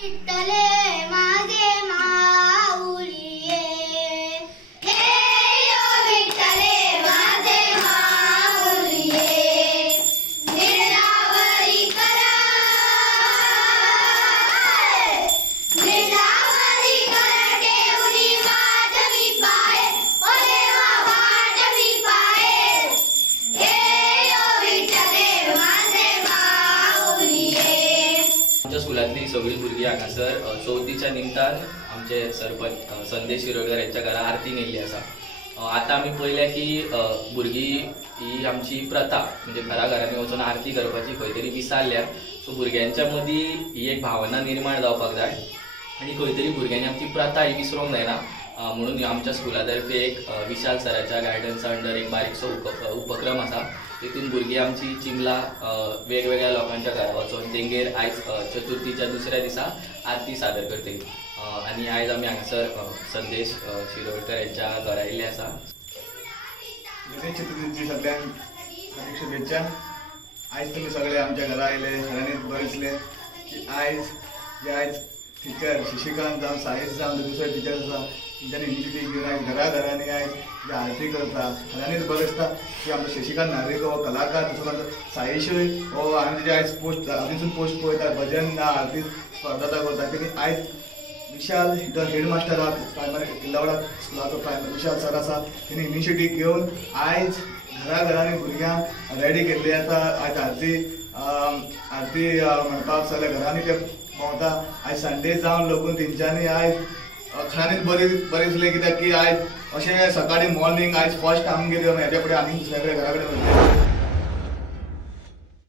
विठ्ठले माझे माऊलिये, हे यो विठ्ठले माझे माऊलिये, निर्लावरी करा, निर्लावरी करा ठेवली वाट मी पाय, ओ देवा वाट मी पाय, हे यो विठ्ठले माझे माऊलिये। आमच्या स्कुलातली सगळी भुरगीं हांगासर चवथीच्या निमतान आमचे सरपंच संदेश शिरोडकर यांच्या घरा आरती नेल्ली आसा। आता आमी पळयल्या की भुरगीं ही आमची प्रथा म्हणजे घराघरांनी वचून आरती करपाची खंय तरी विसरल्या। सो भुरग्यांच्या मदीं ही एक भावना निर्माण जावपाक जाय आनी खंय तरी भुरग्यांनी आमची प्रथा ही विसरूंक जायना। म्हणून आमच्या स्कुलातर्फे एक विशाल सराच्या गायडन्सा अंडर एक बारीकसो उपक्रम आसा। तितून भुरगीं आमची चिंबला वेगवेगळ्या लोकांच्या घरा वचून तेंगेर आयज चतुर्थीच्या दुसऱ्या दिसा आरती सादर करतली। आनी आयज आमी हांगासर संदेश शिरोडकर यांच्या घरा येयल्ले आसा। गणेश चतुर्थीची सगळ्यांक हार्दिक शुभेच्छा। आयज तुम्ही सगळे आमच्या घरा आयले, सगळ्यांनी बरयसले की आयज टिचर शिक्षिकांक जावं सायन्स जावं दुसरे टिचर्स आसा तेंच्यांनी इनिशिएटीव घेवन आयज घराघरांनी आयज जे आरती करता सगळ्यांनीच बरें दिसता की आमचे शशिकांत नार्वेकर हो कलाकार तसोच सायेशूय हो आमी तेजे आयज पोस्ट आदीसून पोस्ट पळयता भजन आरती स्पर्धा दाखयता तेणी आयज विशाल जो हेडमास्टर आहा प्रायमरी किल्लावडा स्कुलाचो विशाल सर आसा तेणी इनिशिएटीव घेवन आयज घराघरांनी भुरग्यांक रेडी केल्ली आसा। आयज आरती म्हणपाक सगळ्या घरांनी ते भोंवता। आयज संडे जावन लागून तेंच्यांनी आयज खऱ्यांनीच बरें दिसलें कित्याक की आयज अशें सकाळी मॉर्निंग आयज फर्स्ट आमगेर हेच्या फुडें आनी दुसऱ्या कडेन घरा कडेन